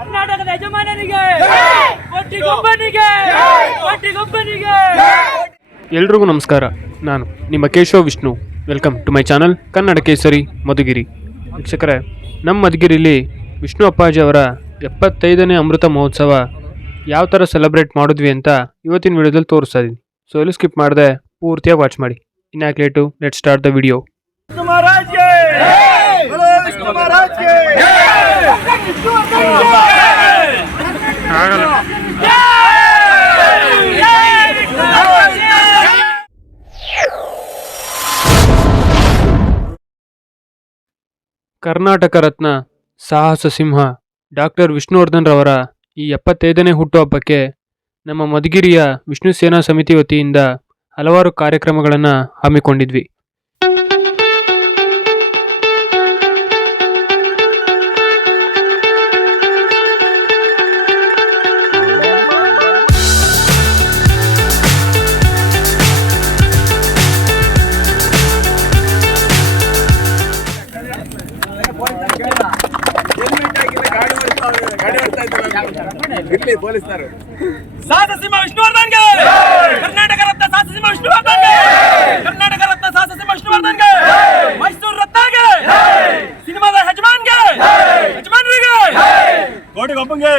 ಕರ್ನಾಟಕದ ಯಜಮಾನರಿಗೆ, ಒಟ್ಟಿಗೊಬ್ಬನಿಗೆ. ಎಲ್ರಿಗೂ ನಮಸ್ಕಾರ. ನಾನು ನಿಮ್ಮ Keshava Vishnu. Welcome to my channel Kannada Kesari Madhugiri. ವೀಕ್ಷಕರೇ, ನಮ್ಮ ಮಧುಗಿರಿಲಿ ವಿಷ್ಣು ಅಪ್ಪಾಜಿ ಅವರ 75ನೇ ಅಮೃತ ಮಹೋತ್ಸವ ಯಾವ ಥರ ಸೆಲೆಬ್ರೇಟ್ ಮಾಡಿದ್ವಿ ಅಂತ ಇವತ್ತಿನ ವಿಡಿಯೋದಲ್ಲಿ ತೋರಿಸ್ತಾ ಇದ್ದೀನಿ. ಸೊ ಎಲ್ಲೂ ಸ್ಕಿಪ್ ಮಾಡದೆ ಪೂರ್ತಿಯಾಗಿ ವಾಚ್ ಮಾಡಿ. ಇನ್ಯಾಕೆ late, let start the video. Karnataka Ratna Sahasa Simha doctor Vishnuvardhan ರವರ ಈ 75ನೇ ಹುಟ್ಟುಹಬ್ಬಕ್ಕೆ ನಮ್ಮ ಮಧುಗಿರಿಯ ವಿಷ್ಣು ಸೇನಾ ಸಮಿತಿ ವತಿಯಿಂದ ಹಲವಾರು ಕಾರ್ಯಕ್ರಮಗಳನ್ನು ಹಮ್ಮಿಕೊಂಡಿದ್ವಿ. ಸಾಹಸ ಸಿಂಹ ವಿಷ್ಣುವರ್ಧನ್ಗೆ, ಕರ್ನಾಟಕ ರತ್ನ ಸಾಹಸ ಸಿಂಹ ವಿಷ್ಣುವರ್ಧನ್ಗೆ, ಕರ್ನಾಟಕ ರತ್ನ ಸಾಹಸ ಸಿಂಹ ವಿಷ್ಣುವರ್ಧನ್ಗೆ, ಮೈಸೂರು ರತ್ನಗೆ, ಸಿನಿಮಾದ ಯಜಮಾನರಿಗೆ, ಕೋಟಿಗೊಬ್ಬಂಗೆ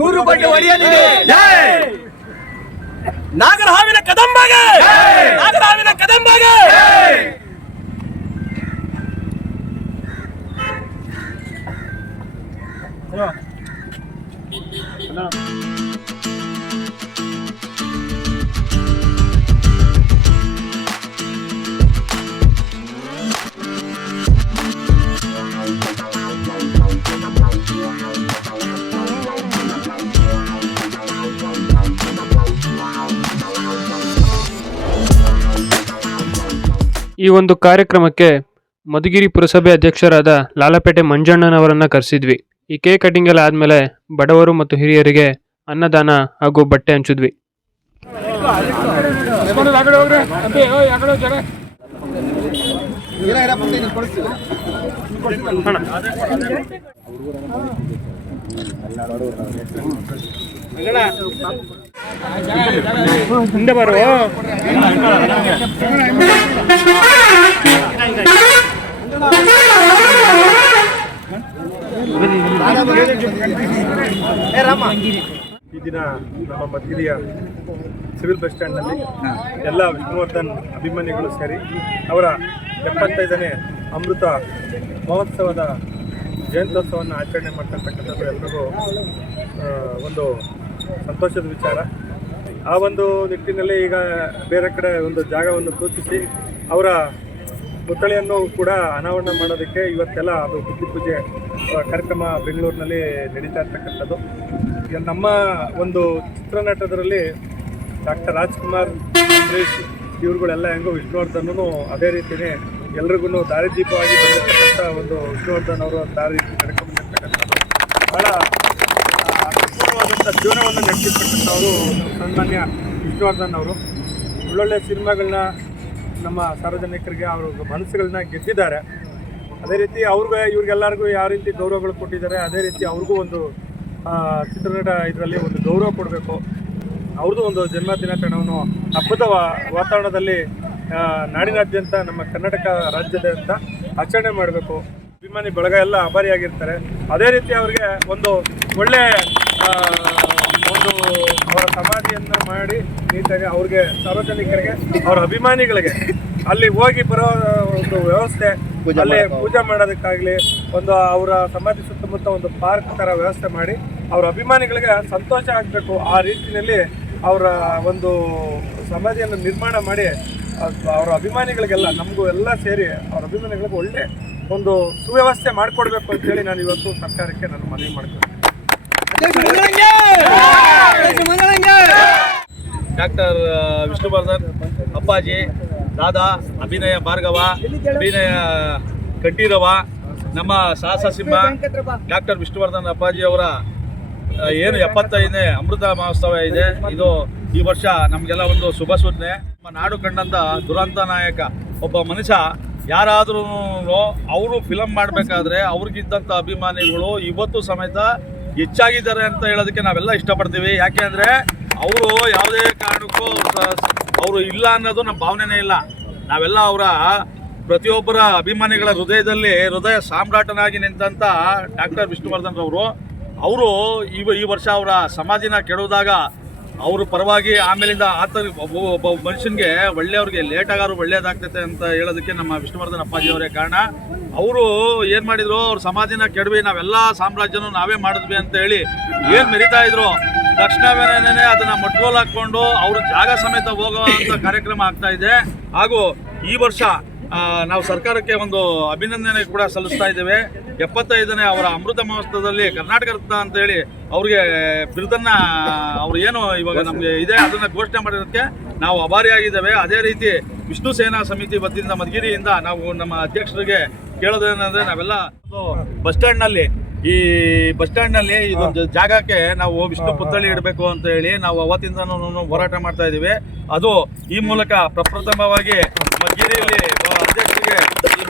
100 ಬಟ್ಟೆ ಹೊಡೆಯಲಿದೆ, ನಾಗರಹಾವಿನ ಕದಂಬಗೆ. ಈ ಒಂದು ಕಾರ್ಯಕ್ರಮಕ್ಕೆ ಮಧುಗಿರಿ ಪುರಸಭೆ ಅಧ್ಯಕ್ಷರಾದ ಲಾಲಪೇಟೆ ಮಂಜಣ್ಣನವರನ್ನ ಕರೆಸಿದ್ವಿ. ಈ ಕೇಕ್ ಕಟಿಂಗ್ ಎಲ್ಲ ಆದಮೇಲೆ ಬಡವರು ಮತ್ತು ಹಿರಿಯರಿಗೆ ಅನ್ನದಾನ ಹಾಗೂ ಬಟ್ಟೆ ಹಂಚಿದ್ವಿ. ಹಿಂದೆ ಬರುವ ಈ ದಿನ ನಮ್ಮ ಮಧುಗಿರಿಯ ಸಿವಿಲ್ ಬಸ್ ಸ್ಟ್ಯಾಂಡ್ನಲ್ಲಿ ಎಲ್ಲ ವಿಷ್ಣುವರ್ಧನ್ ಅಭಿಮಾನಿಗಳು ಸೇರಿ ಅವರ 75ನೇ ಅಮೃತ ಮಹೋತ್ಸವದ ಜಯಂತ್ಯೋತ್ಸವವನ್ನು ಆಚರಣೆ ಮಾಡ್ತಕ್ಕಂಥದ್ದು ಎಲ್ರಿಗೂ ಒಂದು ಸಂತೋಷದ ವಿಚಾರ. ಆ ಒಂದು ನಿಟ್ಟಿನಲ್ಲಿ ಈಗ ಬೇರೆ ಕಡೆ ಒಂದು ಜಾಗವನ್ನು ಸೂಚಿಸಿ ಅವರ ಪುತ್ಥಳಿಯನ್ನು ಕೂಡ ಅನಾವರಣ ಮಾಡೋದಕ್ಕೆ ಇವತ್ತೆಲ್ಲ ಅದು ಬುದ್ಧಿ ಪೂಜೆ ಕಾರ್ಯಕ್ರಮ ಬೆಂಗಳೂರಿನಲ್ಲಿ ನಡೀತಾ ಇರ್ತಕ್ಕಂಥದ್ದು. ಈಗ ನಮ್ಮ ಒಂದು ಚಿತ್ರನಟದರಲ್ಲಿ ಡಾಕ್ಟರ್ ರಾಜ್ಕುಮಾರ್, ಅಂಬರೀಷ್ ಇವ್ರುಗಳೆಲ್ಲ ಹೆಂಗೋ ವಿಷ್ಣುವರ್ಧನೂ ಅದೇ ರೀತಿಯೇ ಎಲ್ರಿಗೂ ದಾರಿದೀಪವಾಗಿ ಬಂದಿರತಕ್ಕಂಥ ಒಂದು ವಿಷ್ಣುವರ್ಧನ್ ಅವರು ದಾರಿ ನಡ್ಕೊಂಡ್ಬಂದಿರ್ತಕ್ಕಂಥದ್ದು ಭಾಳ ಅದ್ಭುತವಾದಂಥ ಜೀವನವನ್ನು ನಡೆಸಿರ್ತಕ್ಕಂಥವರು ಸನ್ಮಾನ್ಯ ವಿಷ್ಣುವರ್ಧನ್ ಅವರು. ಒಳ್ಳೊಳ್ಳೆ ಸಿನಿಮಾಗಳನ್ನ ನಮ್ಮ ಸಾರ್ವಜನಿಕರಿಗೆ ಅವ್ರ ಮನಸ್ಸುಗಳನ್ನ ಗೆದ್ದಿದ್ದಾರೆ. ಅದೇ ರೀತಿ ಇವ್ರಿಗೆಲ್ಲರಿಗೂ ಯಾವ ರೀತಿ ಗೌರವಗಳು ಕೊಟ್ಟಿದ್ದಾರೆ, ಅದೇ ರೀತಿ ಅವ್ರಿಗೂ ಒಂದು ಚಿತ್ರನಟ ಇದರಲ್ಲಿ ಒಂದು ಗೌರವ ಕೊಡಬೇಕು. ಅವ್ರದ್ದು ಒಂದು ಜನ್ಮ ದಿನಾಚರಣೆಯನ್ನು ಹಬ್ಬದ ವಾತಾವರಣದಲ್ಲಿ ನಾಡಿನಾದ್ಯಂತ ನಮ್ಮ ಕರ್ನಾಟಕ ರಾಜ್ಯದಾದ್ಯಂತ ಆಚರಣೆ ಮಾಡಬೇಕು. ಅಭಿಮಾನಿ ಬಳಗ ಎಲ್ಲ ಆಭಾರಿಯಾಗಿರ್ತಾರೆ. ಅದೇ ರೀತಿ ಅವ್ರಿಗೆ ಒಂದು ಒಳ್ಳೆ ಒಂದು ಅವರ ಸಮಾಧಿಯನ್ನು ಮಾಡಿ ನೀಟಾಗಿ ಅವ್ರಿಗೆ ಸಾರ್ವಜನಿಕರಿಗೆ ಅವರ ಅಭಿಮಾನಿಗಳಿಗೆ ಅಲ್ಲಿ ಹೋಗಿ ಬರೋ ಒಂದು ವ್ಯವಸ್ಥೆ, ಅಲ್ಲಿ ಪೂಜೆ ಮಾಡೋದಕ್ಕಾಗಲಿ ಒಂದು ಅವರ ಸಮಾಧಿ ಸುತ್ತಮುತ್ತ ಒಂದು ಪಾರ್ಕ್ ಥರ ವ್ಯವಸ್ಥೆ ಮಾಡಿ ಅವರ ಅಭಿಮಾನಿಗಳಿಗೆ ಸಂತೋಷ ಆಗಬೇಕು. ಆ ರೀತಿಯಲ್ಲಿ ಅವರ ಒಂದು ಸಮಾಧಿಯನ್ನು ನಿರ್ಮಾಣ ಮಾಡಿ ಅವರ ಅಭಿಮಾನಿಗಳಿಗೆಲ್ಲ ನಮಗೂ ಎಲ್ಲ ಸೇರಿ ಅವರ ಅಭಿಮಾನಿಗಳಿಗೆ ಒಳ್ಳೆ ಒಂದು ಸುವ್ಯವಸ್ಥೆ ಮಾಡಿಕೊಡ್ಬೇಕು ಅಂತೇಳಿ ನಾನು ಇವತ್ತು ಸರ್ಕಾರಕ್ಕೆ ನಾನು ಮನವಿ ಮಾಡ್ತೀನಿ. ಡಾಕ್ಟರ್ ವಿಷ್ಣುವರ್ಧನ್ ಅಪ್ಪಾಜಿ, ದಾದಾ, ಅಭಿನಯ ಭಾರ್ಗವ, ಅಭಿನಯ ಕಂಠೀರವ, ನಮ್ಮ ಸಾಹಸ ಸಿಂಹ ಡಾಕ್ಟರ್ ವಿಷ್ಣುವರ್ಧನ್ ಅಪ್ಪಾಜಿ ಅವರ ಏನು 75ನೇ ಅಮೃತ ಮಹೋತ್ಸವ ಇದೆ. ಇದು ಈ ವರ್ಷ ನಮಗೆಲ್ಲ ಒಂದು ಶುಭ ಸೂಚನೆ. ನಮ್ಮ ನಾಡು ಕಂಡಂಥ ದುರಂತ ನಾಯಕ ಒಬ್ಬ ಮನುಷ್ಯ ಯಾರಾದ್ರೂ ಅವರು ಫಿಲಮ್ ಮಾಡಬೇಕಾದ್ರೆ ಅವ್ರಿಗಿದ್ದಂಥ ಅಭಿಮಾನಿಗಳು ಇವತ್ತು ಸಮೇತ ಹೆಚ್ಚಾಗಿದ್ದಾರೆ ಅಂತ ಹೇಳೋದಕ್ಕೆ ನಾವೆಲ್ಲ ಇಷ್ಟಪಡ್ತೀವಿ. ಯಾಕೆ ಅಂದರೆ ಅವರು ಯಾವುದೇ ಕಾರಣಕ್ಕೂ ಅವರು ಇಲ್ಲ ಅನ್ನೋದು ನಮ್ಮ ಭಾವನೆನೇ ಇಲ್ಲ. ನಾವೆಲ್ಲ ಅವರ ಪ್ರತಿಯೊಬ್ಬರ ಅಭಿಮಾನಿಗಳ ಹೃದಯ ಸಾಮ್ರಾಟನಾಗಿ ನಿಂತಂಥ ಡಾಕ್ಟರ್ ವಿಷ್ಣುವರ್ಧನ್ ಅವರು ಈ ವರ್ಷ ಅವರ ಸಮಾಧಿನ ಕೆಡೋದಾಗ ಅವ್ರ ಪರವಾಗಿ ಆಮೇಲಿಂದ ಒಬ್ಬ ಮನುಷ್ಯನಿಗೆ ಒಳ್ಳೆಯವ್ರಿಗೆ ಲೇಟ್ ಆಗಾರು ಒಳ್ಳೇದಾಗ್ತೈತೆ ಅಂತ ಹೇಳೋದಕ್ಕೆ ನಮ್ಮ ವಿಷ್ಣುವರ್ಧನ್ ಅಪ್ಪಾಜಿ ಅವರೇ ಕಾರಣ. ಅವರು ಏನು ಮಾಡಿದ್ರು, ಅವ್ರ ಸಮಾಧಿನ ಕೆಡವಿ ನಾವೆಲ್ಲ ಸಾಮ್ರಾಜ್ಯನೂ ನಾವೇ ಮಾಡಿದ್ವಿ ಅಂತ ಹೇಳಿ ಏನು ಮೆರಿತಾ ಇದ್ರು, ತಕ್ಷಣವೇನೇ ಅದನ್ನ ಮುಟ್ಗೋಲು ಹಾಕ್ಕೊಂಡು ಅವರು ಜಾಗ ಸಮೇತ ಹೋಗುವಂಥ ಕಾರ್ಯಕ್ರಮ ಆಗ್ತಾ ಇದೆ. ಹಾಗೂ ಈ ವರ್ಷ ನಾವು ಸರ್ಕಾರಕ್ಕೆ ಒಂದು ಅಭಿನಂದನೆ ಕೂಡ ಸಲ್ಲಿಸ್ತಾ ಇದ್ದೇವೆ. 75ನೇ ಅವರ ಅಮೃತ ಮಹೋತ್ಸವದಲ್ಲಿ ಕರ್ನಾಟಕ ರತ್ನ ಅಂತ ಹೇಳಿ ಅವ್ರಿಗೆ ಬಿರುದನ್ನ ಅವ್ರು ಏನು ಇವಾಗ ನಮಗೆ ಇದೆ ಅದನ್ನ ಘೋಷಣೆ ಮಾಡಿರೋದಕ್ಕೆ ನಾವು ಆಭಾರಿಯಾಗಿದ್ದೇವೆ. ಅದೇ ರೀತಿ ವಿಷ್ಣು ಸೇನಾ ಸಮಿತಿ ವತಿಯಿಂದ ಮಧುಗಿರಿಯಿಂದ ನಾವು ನಮ್ಮ ಅಧ್ಯಕ್ಷರಿಗೆ ಕೇಳೋದೇನೆಂದ್ರೆ, ನಾವೆಲ್ಲ ಬಸ್ ಸ್ಟ್ಯಾಂಡ್ನಲ್ಲಿ ಇದೊಂದು ಜಾಗಕ್ಕೆ ನಾವು ವಿಷ್ಣು ಪುತ್ಥಳಿ ಇಡಬೇಕು ಅಂತ ಹೇಳಿ ನಾವು ಅವತ್ತಿಂದ ಹೋರಾಟ ಮಾಡ್ತಾ ಇದ್ದೀವಿ. ಅದು ಈ ಮೂಲಕ ಪ್ರಪ್ರಥಮವಾಗಿ ಮಧುಗಿರಿಯಲ್ಲಿ ಅಧ್ಯಕ್ಷರಿಗೆ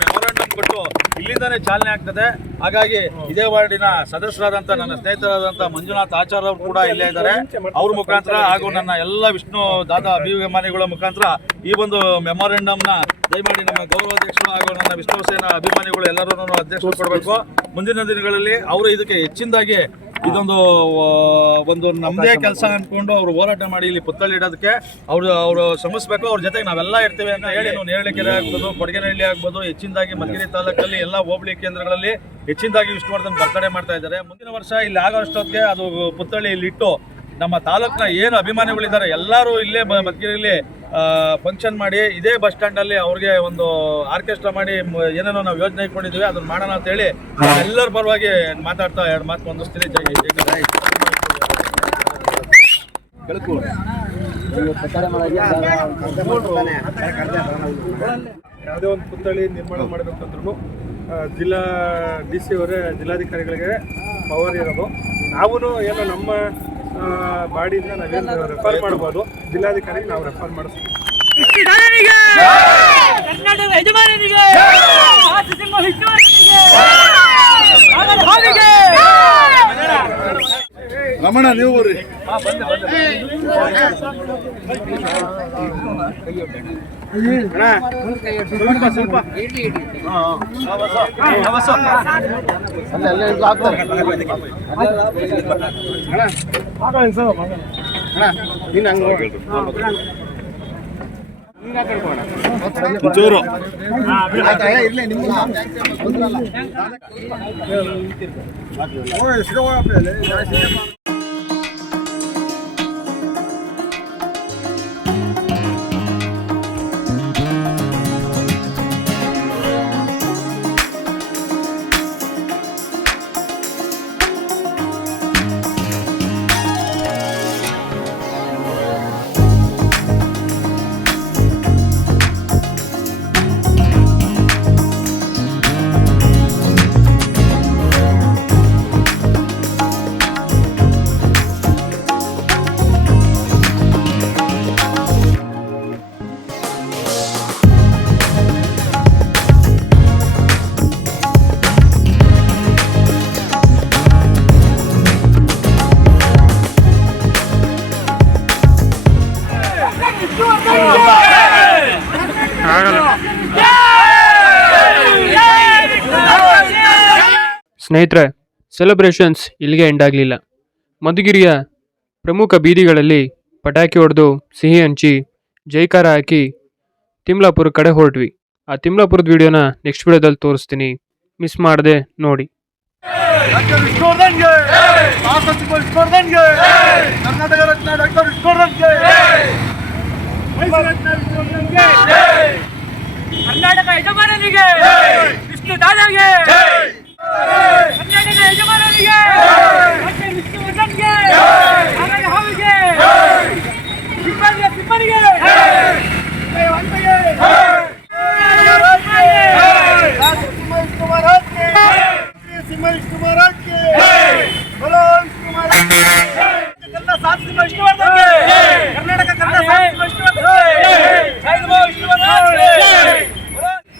ಮೆಮೊರಾಂಡಮ್ ಕೊಟ್ಟು ಇಲ್ಲಿಂದಾನೇ ಚಾಲನೆ ಆಗ್ತದೆ. ಹಾಗಾಗಿ ಇದೇ ವಾರ್ಡಿನ ಸದಸ್ಯರಾದಂಥ ನನ್ನ ಸ್ನೇಹಿತರಾದಂಥ ಮಂಜುನಾಥ್ ಆಚಾರ್ ಅವರು ಕೂಡ ಇಲ್ಲೇ ಇದ್ದಾರೆ. ಅವ್ರ ಮುಖಾಂತರ ಹಾಗೂ ನನ್ನ ಎಲ್ಲ ವಿಷ್ಣು ದಾದಾ ಅಭಿಮಾನಿಗಳ ಮುಖಾಂತರ ಈ ಒಂದು ಮೆಮೊರಾಂಡಮ್ನ ದಯಮಾಡಿ ನಮ್ಮ ಗೌರವಾಧ್ಯಕ್ಷರು ಹಾಗೂ ನನ್ನ ವಿಷ್ಣು ಸೇನಾ ಅಭಿಮಾನಿಗಳು ಎಲ್ಲರೂ ಅಧ್ಯಕ್ಷರು ಕೊಡಬೇಕು. ಮುಂದಿನ ದಿನಗಳಲ್ಲಿ ಅವರು ಇದಕ್ಕೆ ಹೆಚ್ಚಿನದಾಗಿ ಒಂದು ನಮ್ಮದೇ ಕೆಲಸ ಅಂದ್ಕೊಂಡು ಅವರು ಹೋರಾಟ ಮಾಡಿ ಇಲ್ಲಿ ಪುತ್ಥಳಿ ಇಡೋದಕ್ಕೆ ಅವರು ಶ್ರಮಿಸಬೇಕು. ಅವ್ರ ಜೊತೆಗೆ ನಾವೆಲ್ಲ ಇರ್ತೀವಿ ಅಂತ ಹೇಳಿ ನೇರಳೆಕೆರೆ ಆಗ್ಬೋದು, ಕೊಡಗೇನಹಳ್ಳಿ ಆಗ್ಬೋದು, ಹೆಚ್ಚಿನದಾಗಿ ಮಧುಗಿರಿ ತಾಲೂಕಲ್ಲಿ ಎಲ್ಲ ಹೋಬಳಿ ಕೇಂದ್ರಗಳಲ್ಲಿ ಹೆಚ್ಚಿನದಾಗಿ ವಿಷ್ಣುವರ್ಧನ್ ಬರ್ತಡೇ ಮಾಡ್ತಾ ಇದ್ದಾರೆ. ಮುಂದಿನ ವರ್ಷ ಇಲ್ಲಿ ಆಗೋ ಅಷ್ಟೊತ್ತಿಗೆ ಅದು ಪುತ್ಥಳಿ ಇಲ್ಲಿಟ್ಟು ನಮ್ಮ ತಾಲೂಕಿನ ಏನು ಅಭಿಮಾನಿಗಳಿದ್ದಾರೆ ಎಲ್ಲರೂ ಇಲ್ಲೇ ಮಧುಗಿರಿಯಲ್ಲಿ ಫಂಕ್ಷನ್ ಮಾಡಿ ಇದೇ ಬಸ್ ಸ್ಟ್ಯಾಂಡಲ್ಲಿ ಅವ್ರಿಗೆ ಒಂದು ಆರ್ಕೆಸ್ಟ್ರಾ ಮಾಡಿ ಏನೇನೋ ನಾವು ಯೋಜನೆ ಇಟ್ಕೊಂಡಿದ್ದೀವಿ ಅದನ್ನ ಮಾಡೋಣ ಅಂತ ಹೇಳಿ ಎಲ್ಲರ ಪರವಾಗಿ ಮಾತಾಡ್ತಾ ಎರಡು ಮಾತು ಹೊಂದಿಸ್ತೀನಿ. ಯಾವುದೇ ಒಂದು ಪುತ್ಥಳಿ ನಿರ್ಮಾಣ ಮಾಡಬೇಕಂದ್ರೂ ಜಿಲ್ಲಾ DC ಅವರೇ ಜಿಲ್ಲಾಧಿಕಾರಿಗಳಿಗೆ ಪವರ್ ಇರೋದು. ನಾವು ಏನೋ ನಮ್ಮ ಬಾಡಿಯಿಂದ ನಾವೇನು ರೆಫರ್ ಮಾಡ್ಬೋದು, ಜಿಲ್ಲಾಧಿಕಾರಿಗೆ ನಾವು ರೆಫರ್ ಮಾಡಿಸ್ತೀವಿ. ಕರ್ನಾಟಕ ಯಜಮಾನನಿಗೆ ರಮಣ ನೀವು ಬರ್ರಿ. ಸ್ವಲ್ಪ ಚೂರು ಸ್ನೇಹಿತರೆ, ಸೆಲೆಬ್ರೇಷನ್ಸ್ ಇಲ್ಲಿಗೆ ಎಂಡ್ ಆಗಲಿಲ್ಲ. ಮಧುಗಿರಿಯ ಪ್ರಮುಖ ಬೀದಿಗಳಲ್ಲಿ ಪಟಾಕಿ ಹೊಡೆದು ಸಿಹಿ ಹಂಚಿ ಜೈಕಾರ ಹಾಕಿ ತಿಮ್ಲಾಪುರ ಕಡೆ ಹೊರಟ್ವಿ. ಆ ತಿಮ್ಲಾಪುರದ ವಿಡಿಯೋನ ನೆಕ್ಸ್ಟ್ ವಿಡಿಯೋದಲ್ಲಿ ತೋರಿಸ್ತೀನಿ, ಮಿಸ್ ಮಾಡದೆ ನೋಡಿ. ಡಾಕ್ಟರ್ ವಿಷ್ಣುವರ್ಧನ್ಗೆ, ವಿಷ್ಣುವರ್ಧನ್ಗೆ, ಕರ್ನಾಟಕ ರತ್ನ ಡಾಕ್ಟರ್ ವಿಷ್ಣುವರ್ಧನ್ಗೆ, ಕರ್ನಾಟಕ ಯಜಮಾನನಿಗೆ, ವಿಷ್ಣು ದಾದಾಗೆ, ಕರ್ನಾಟಕ ಯಜಮಾನನಿಗೆ, ವಿಷ್ಣುವರ್ಧನ್ಗೆ, ಹಾವಿಗೆ, ಸಿಬ್ಬಂದಿಗೆ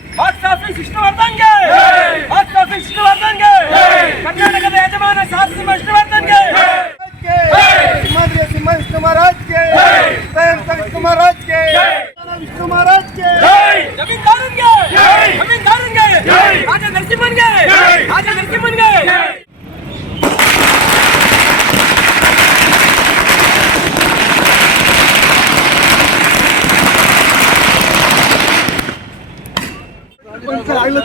ಕರ್ನಾಟಕ ವಿಷ್ಣು ಮಹಾರಾಜ್ಗೆ ವಿಷ್ಣು ಮಹಾರಾಜ್ಗೆ ಜಮೀನ್ದಾರನ್ಗೆ ಜಮೀನ್ದಾರನ್ಗೆ ರಾಜ ನರಸಿಂಹನ್ಗೆ ರಾಜ ನರಸಿಂಹನ್ಗೆ ಆಗ್ಲೂ